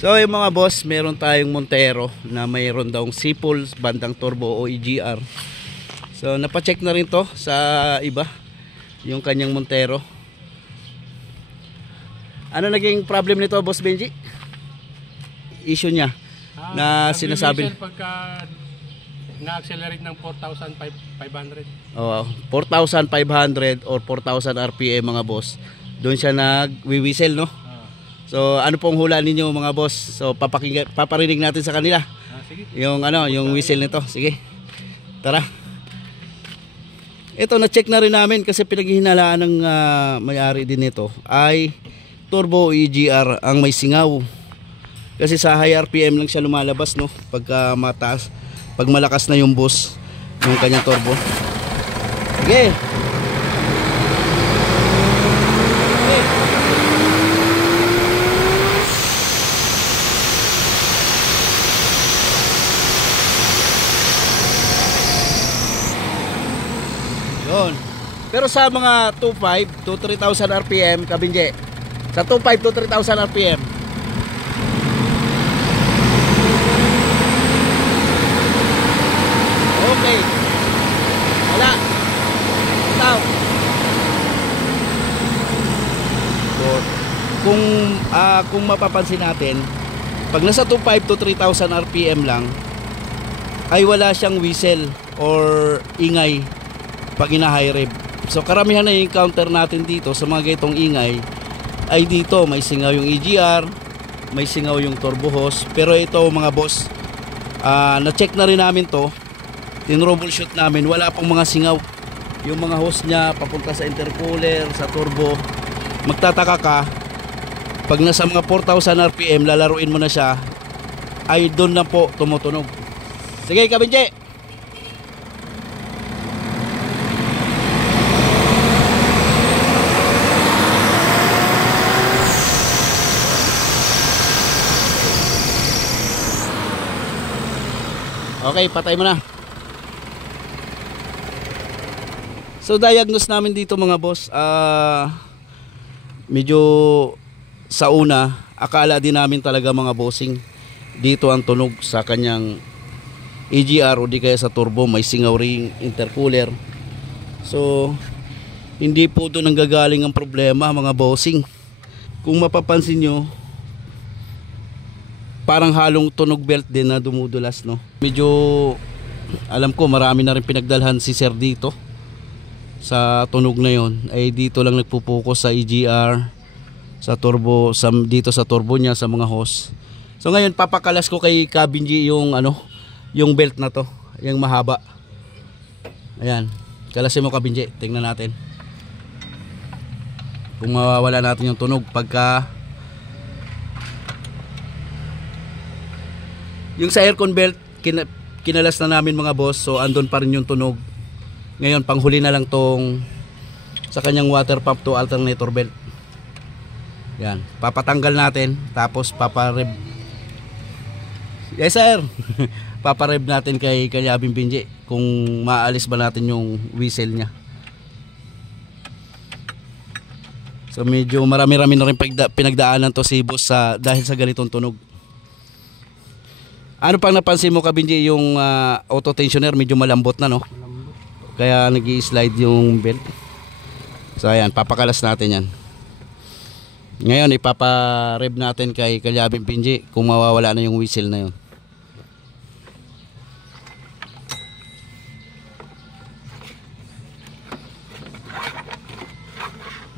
So yung mga boss, meron tayong Montero na mayroon daw sipol bandang turbo o EGR. So napacheck na rin to sa iba, yung kanyang Montero. Ano naging problem nito, Boss Benji? Issue niya na sinasabi pagka na-accelerate ng 4,500. Oh, 4,500 or 4,000 RPM mga boss. Doon siya nag-whistle, no? So ano pong hula ninyo mga boss? So paparinig natin sa kanila. Sige. Yung yung whistle nito. Sige. Tara. Ito na-check na rin namin kasi pinaghihinalaan ng may-ari din nito ay turbo EGR ang may singaw. Kasi sa high RPM lang siya lumalabas, no? Pagka mataas, pag malakas na yung boss ng kanyang turbo. Sige. Pero sa mga 2.5 to 3,000 RPM, Kabinje, sa 2.5 to 3,000 RPM, okay, wala, stop. Kung mapapansin natin, pag nasa 2.5 to 3,000 RPM lang, ay wala siyang whistle or ingay pag ina-high rev. So karamihan na yung encounter natin dito sa mga gaitong ingay ay dito may singaw yung EGR, may singaw yung turbo hose. Pero ito mga boss, na-check na rin namin to, tin-troubleshoot namin, wala pong mga singaw. Yung mga hose niya papunta sa intercooler, sa turbo. Magtataka ka, pag nasa mga 4,000 RPM lalaruin mo na siya, ay doon na po tumutunog. Sige Kabinje. Okay, patay mo na. So diagnose namin dito mga boss, medyo sa una akala din namin talaga mga bossing dito ang tunog sa kanyang EGR o di kaya sa turbo, may singaw ring intercooler. So hindi po doon nanggagaling ang problema mga bossing. Kung mapapansin nyo, parang halong tunog belt din na dumudulas, no? Medyo alam ko marami na rin pinagdalhan si sir dito sa tunog na yon. Ay dito lang nagpo-focus sa EGR, sa turbo, dito sa turbo niya, sa mga hose. So ngayon papakalas ko kay Kabinji yung yung belt na to, yung mahaba. Ayan, kalasin mo Kabinji, tingnan natin kung mawawala natin yung tunog pagka yung sa aircon belt kinalas na namin mga boss. So andun pa rin yung tunog. Ngayon panghuli na lang tong sa kanyang water pump to alternator belt. Yan, papatanggal natin tapos papareb. Yes sir. Papareb natin kay Kanyabing Binji kung maalis ba natin yung whistle niya. So medyo marami-rami na rin pinagdaanan to si boss dahil sa ganitong tunog. Ano pang napansin mo Kabinji, yung auto tensioner medyo malambot na, no? Malambot. Kaya nag-i-slide yung belt. So ayan, papakalas natin yan. Ngayon ipapa-rev natin kay Kanyabing Binji kung mawawala na yung whistle na yun.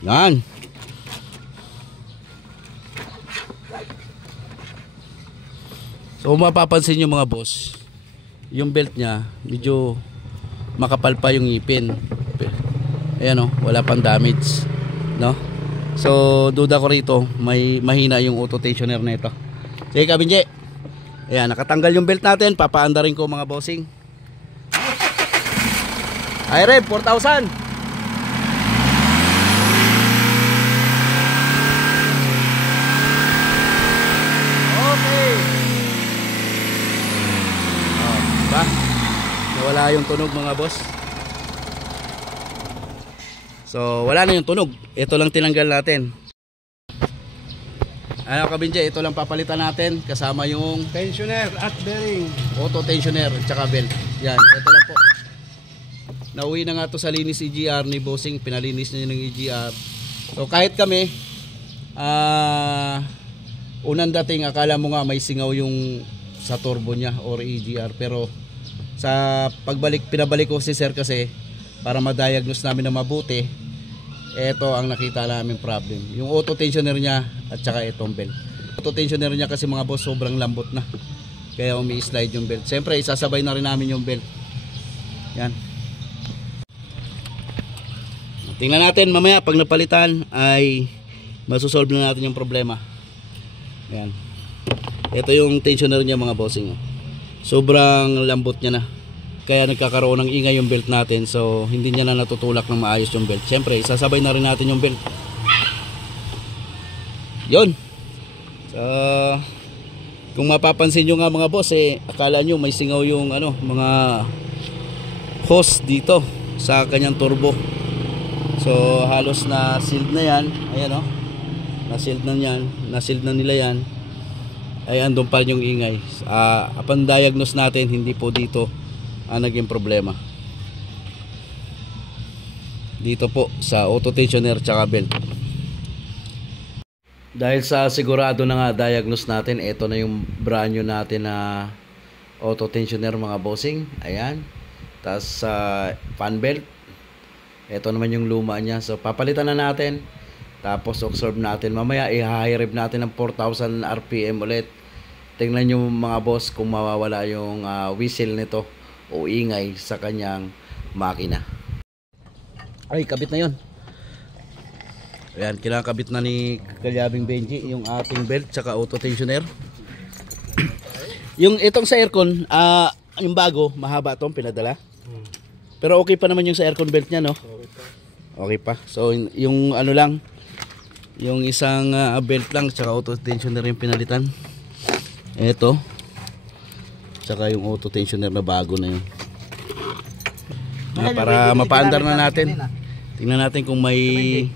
Yan. So mapapansin nyo mga boss, yung belt nya medyo makapal pa yung ngipin. Ayan, wala pang damage, no? So duda ko rito may mahina yung auto tensioner na ito. Sige Kabinje. Ayan, nakatanggal yung belt natin, papaandarin ko mga bossing. Ay rev 4,000. Wala yung tunog mga boss. So wala na yung tunog. Ito lang tinanggal natin. Ano kabinje, ito lang papalitan natin kasama yung Tensioner at bearing. auto tensioner at saka belt. Yan, ito lang po. Nauwi na nga to sa linis EGR ni Bossing, pinalinis niya ng EGR. So kahit kami unang dating akala mo nga may singaw yung sa turbo niya or EGR, pero sa pinabalik ko si sir kasi para ma-diagnose namin na mabuti. Ito ang nakita namin problem, yung auto tensioner niya at saka itong belt. Auto tensioner niya kasi mga boss sobrang lambot na, kaya umi-slide yung belt. Siyempre isasabay na rin namin yung belt. Yan, tingnan natin mamaya pag napalitan ay masusolve na natin yung problema. Yan, ito yung tensioner niya mga bossing. Sobrang lambot niya na, kaya nagkakaroon ng ingay yung belt natin. So hindi niya na natutulak ng maayos yung belt. Siyempre isasabay na rin natin yung belt. Yun. So kung mapapansin nyo nga mga boss, akala nyo may singaw yung mga hose dito sa kanyang turbo. So halos na sealed na yan. Ayan o, na-sealed na yan, na-sealed na nila yan. Ay andun pa yung ingay. Upon diagnose natin, hindi po dito naging problema. Dito po sa auto tensioner tsaka belt. Dahil sa sigurado na nga diagnose natin, ito na yung brand new natin na auto tensioner mga bossing. Ayan. Tapos fan belt, ito naman yung luma niya. So papalitan na natin. Tapos observe natin. Mamaya i-high rev natin ng 4,000 RPM ulit. Tingnan nyo mga boss kung mawawala yung whistle nito o ingay sa kanyang makina. Ay, kabit na yun. Ayan, kinakabit na ni Kalyabing Benji yung ating belt tsaka auto tensioner. Yung itong sa aircon, yung bago, mahaba itong pinadala. Pero okay pa naman yung sa aircon belt niya, no? Okay pa. So yung lang, yung isang belt lang tsaka auto tensioner yung pinalitan. Ito. Tsaka yung auto tensioner na bago na yun. Para mapaandar na natin. Tingnan natin kung may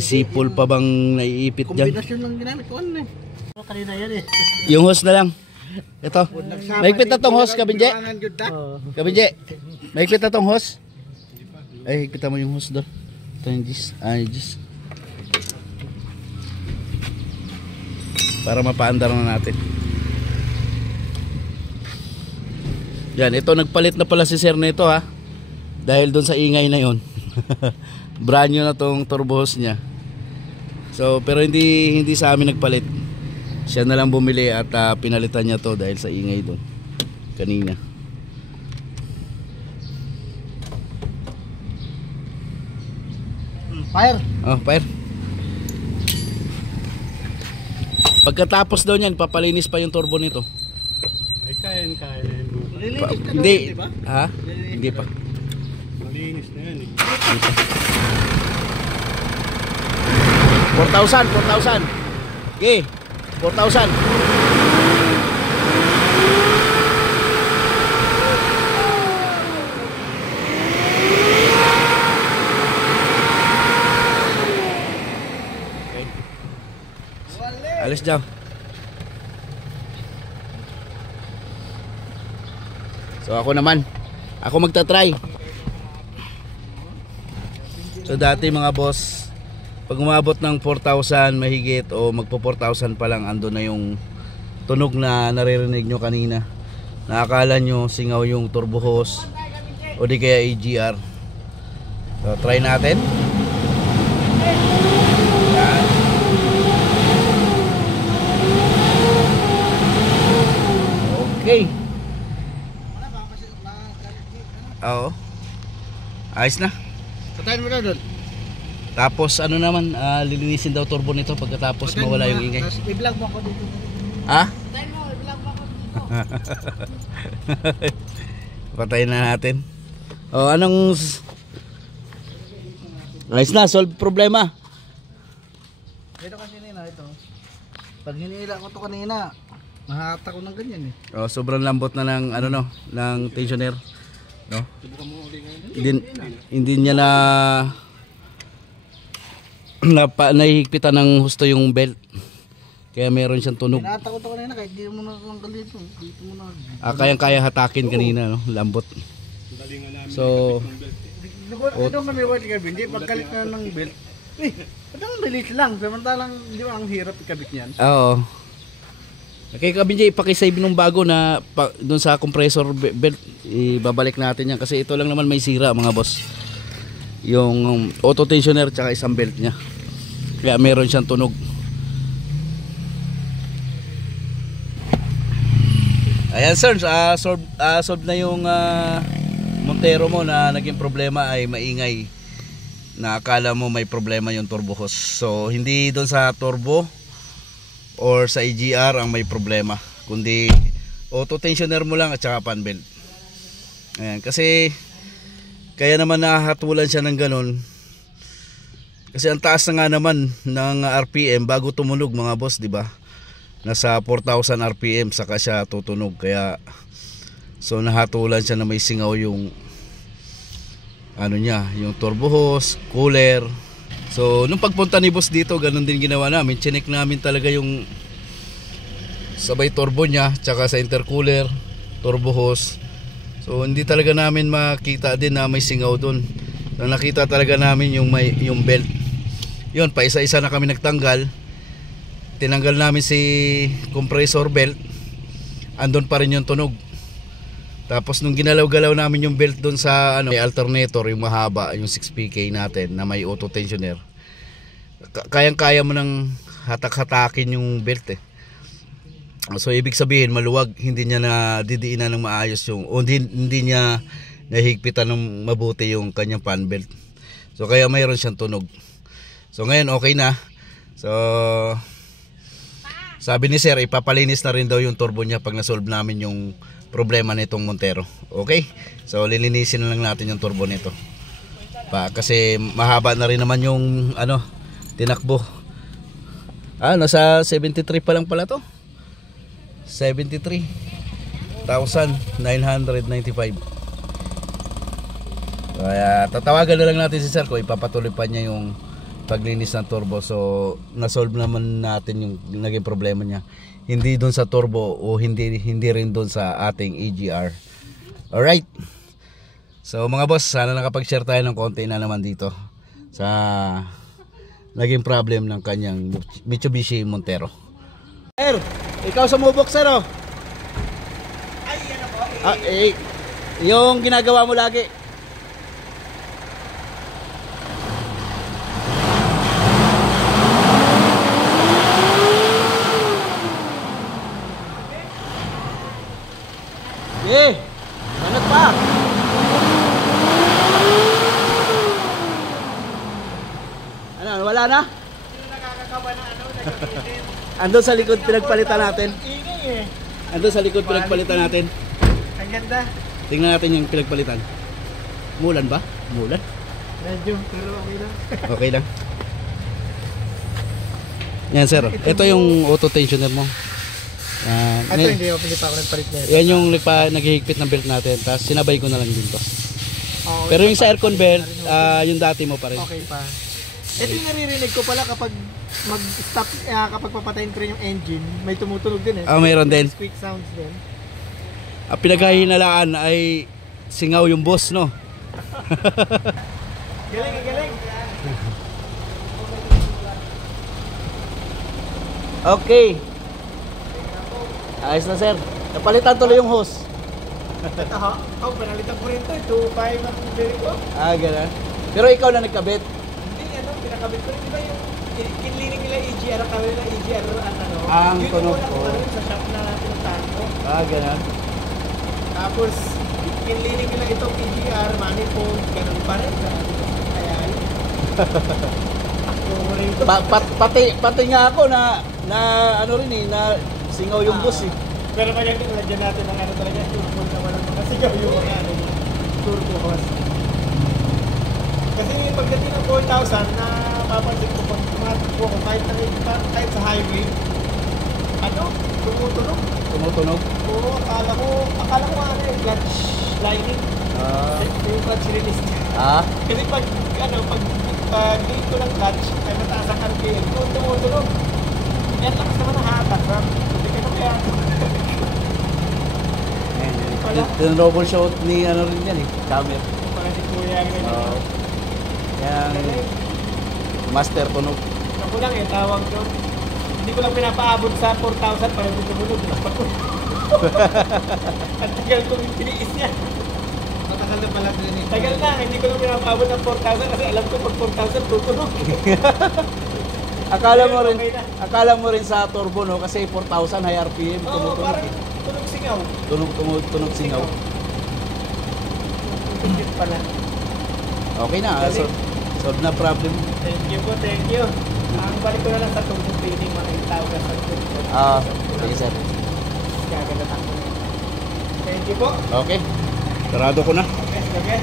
sipol pa bang naiipit dyan. Kombinasyon ng ginamit ko kanina yan Yung hose na lang. Ito. Mahigpit na tong hose, Kabinje. Kabinje. Mahigpit na tong hose. Ay, higpit mo yung hose doon. Ito yung gis. Gis. Para mapaandar na natin. Yan, ito nagpalit na pala si sir nito ha. Dahil doon sa ingay na yon. Brand new na tong turbo hose niya. So, pero hindi sa amin nagpalit. Siya na lang bumili at pinalitan niya to dahil sa ingay doon kanina. Fire. Oh, fire. Pagkatapos daw niyan, papalinis pa yung turbo nito. Ay, kaya. Hindi. Ha? Hindi pa. Malinis na yan 4,000. Okay. 4,000. Alis dyan. So ako naman, ako magta-try. So dati mga boss, pag umabot ng 4,000 mahigit o magpo 4,000 pa lang, ando na yung tunog na naririnig nyo kanina. Nakakala nyo singaw yung turbo hose o di kaya EGR. So try natin. Yan. Okay. Oo. Ayos na. Patayin mo na doon. Tapos ano naman, lilinisin daw turbo nito pagkatapos mawala yung ingay. I-vlog mo ako dito. Ha? Patayin mo, i-vlog mo ako dito. Patayin na natin. O anong... Ayos na, solve problema. Ito kasi nila ito. Pag hinila ko to kanina, mahata ko ng ganyan O sobrang lambot na ng ng tensioner, no? Hindi niya na nahihigpitan ng husto yung belt. Kaya meron siyang tunog. Tinatakot ako kanina kahit di mo na tanggal dito. Dito mo na. Kayang-kaya hatakin kanina, no? Lambot. So, Ito kami work kabit, hindi pagkalit na ng belt. Ba't ang maliit lang? Samantalang di ba ang hirap ikabit niyan? oo. Okay, Kabinjay, pakisave nung bago na doon sa compressor belt. Ibabalik natin yan kasi ito lang naman may sira, mga boss. Yung auto tensioner tsaka isang belt niya. Kaya meron siyang tunog. Ayan sir, solve na yung Montero mo na naging problema ay maingay. Na akala mo may problema yung turbo hose. So hindi doon sa turbo or sa EGR ang may problema, kundi auto tensioner mo lang at saka fan belt. Ayan, kasi kaya naman nahatulan siya ng ganun. Kasi ang taas na nga naman ng RPM bago tumunog, mga boss, di ba? Nasa 4,000 RPM saka siya tutunog, kaya so nahatulan siya na may singaw yung ano niya, yung turbo hose, cooler. So nung pagpunta ni boss dito, ganun din ginawa namin. Chinek namin talaga yung sabay turbo niya tsaka sa intercooler, turbo hose. So hindi talaga namin makita din na may singaw doon. So, nakita talaga namin yung belt. Yun, pa isa-isa na kami nagtanggal. Tinanggal namin si compressor belt, andun pa rin yung tunog. Tapos nung ginalaw-galaw namin yung belt doon sa may alternator, yung mahaba, yung 6PK natin na may auto tensioner, kayang-kaya mo nang hatak-hatakin yung belt eh. So ibig sabihin maluwag, hindi niya na didiinan ng maayos yung, o hindi niya nahigpitan ng mabuti yung kanyang fan belt. So kaya mayroon siyang tunog. So ngayon okay na. So sabi ni sir, ipapalinis na rin daw yung turbo niya pag na-solve namin yung problema nitong Montero. Okay? So lilinisin na lang natin yung turbo nito. Kasi mahaba na rin naman yung tinakbo. Nasa 73 pa lang pala to. 73,995. Kaya tatawagan na lang natin si sir kung ipapatuloy pa niya yung paglinis ng turbo. So na-solve naman natin yung naging problema niya. Hindi doon sa turbo o hindi rin doon sa ating EGR. Alright. So mga boss, sana nakapag-share tayo ng konti na naman dito sa naging problem ng kanyang Mitsubishi Montero. Sir, ikaw sumubok sir oh. Ay, ano po? Yung ginagawa mo lagi. Banat pa. Wala na? Nakakakawa na nag-iinit. Andun sa likod pinagpalitan natin. Ingay eh. Andun sa likod pinagpalitan natin. Ang ganda. Tingnan natin yung pinagpalitan. Mulan ba? Mulan? Medyo, pero okay lang. Okay lang. Yan sir. Ito yung auto tensioner mo. Ito hindi ako pinita ako nagpalit niya. Yan yung naghihigpit ng belt natin. Tapos sinabay ko na lang dito. Okay. Pero yung sa aircon belt, yung dati mo pa rin. Okay pa. Ito yung naririnig ko pala kapag mag-stop, kapag papatayin ko rin yung engine, may tumutunog din eh. Mayroon din. Squeak sounds din. Pinaghihinalaan ay singaw yung boss, no? Galing, galing. Okay. Ayos na sir. Napalitan tuloy yung hose. Ito ha? Panalitan ko rin ito. 2.5 ang bili ko. Ganun. Pero ikaw na nagkabit. Pinakabit ko rin. Diba yung kinlining nila EGR, ang kawin nila EGR, Ang yun tunog yung ko. sa shop na pinuntahan ko. Ganun. Tapos, kinlining nila itong EGR, manifold, ganun pa rin. Kaya yun. Ako rin ito. Pati nga ako na singaw yung boss eh. Pero maganda lagyan natin ng talaga, turbo na walang makasigaw yung turbo hose. Kasi pagdating ng 4,000, napapansin ko pag tumatakbo ko kahit sa highway, tumutunog. Tumutunog? Oo, akala ko yung clutch lining. Yung clutch release niya. Kasi pag pag diin ko ng clutch, ay mataas ang RPM, tumutunog. Yan lang naman ang hatak, ha? Hindi ka na kaya. Wala. Tinroubleshoot ni ano rin yan eh, camera. Para si Kuya ganyan. Oo. Yan, master tunog. Ako lang eh, tawag ko. Hindi ko lang pinapaabot sa 4,000 para hindi tumunog. Ang tagal kong tiniis niya. Matagal na pala din eh. Tagal na, hindi ko lang pinapaabot ng 4,000 kasi alam ko pag 4,000 tutunog. Akala mo rin sa turbo no kasi 4,000 high RPM Oo, tumutunog. parang tunog singaw. Tunog singaw. Tunog pala. Okay na, solve na problem. Thank you po, thank you. Ang balik ko na lang sa turbo training, mga itawag na sa turbo. Sige sir. Gaganda ako. Thank you po. Okay. Sarado ko na. Okay, okay.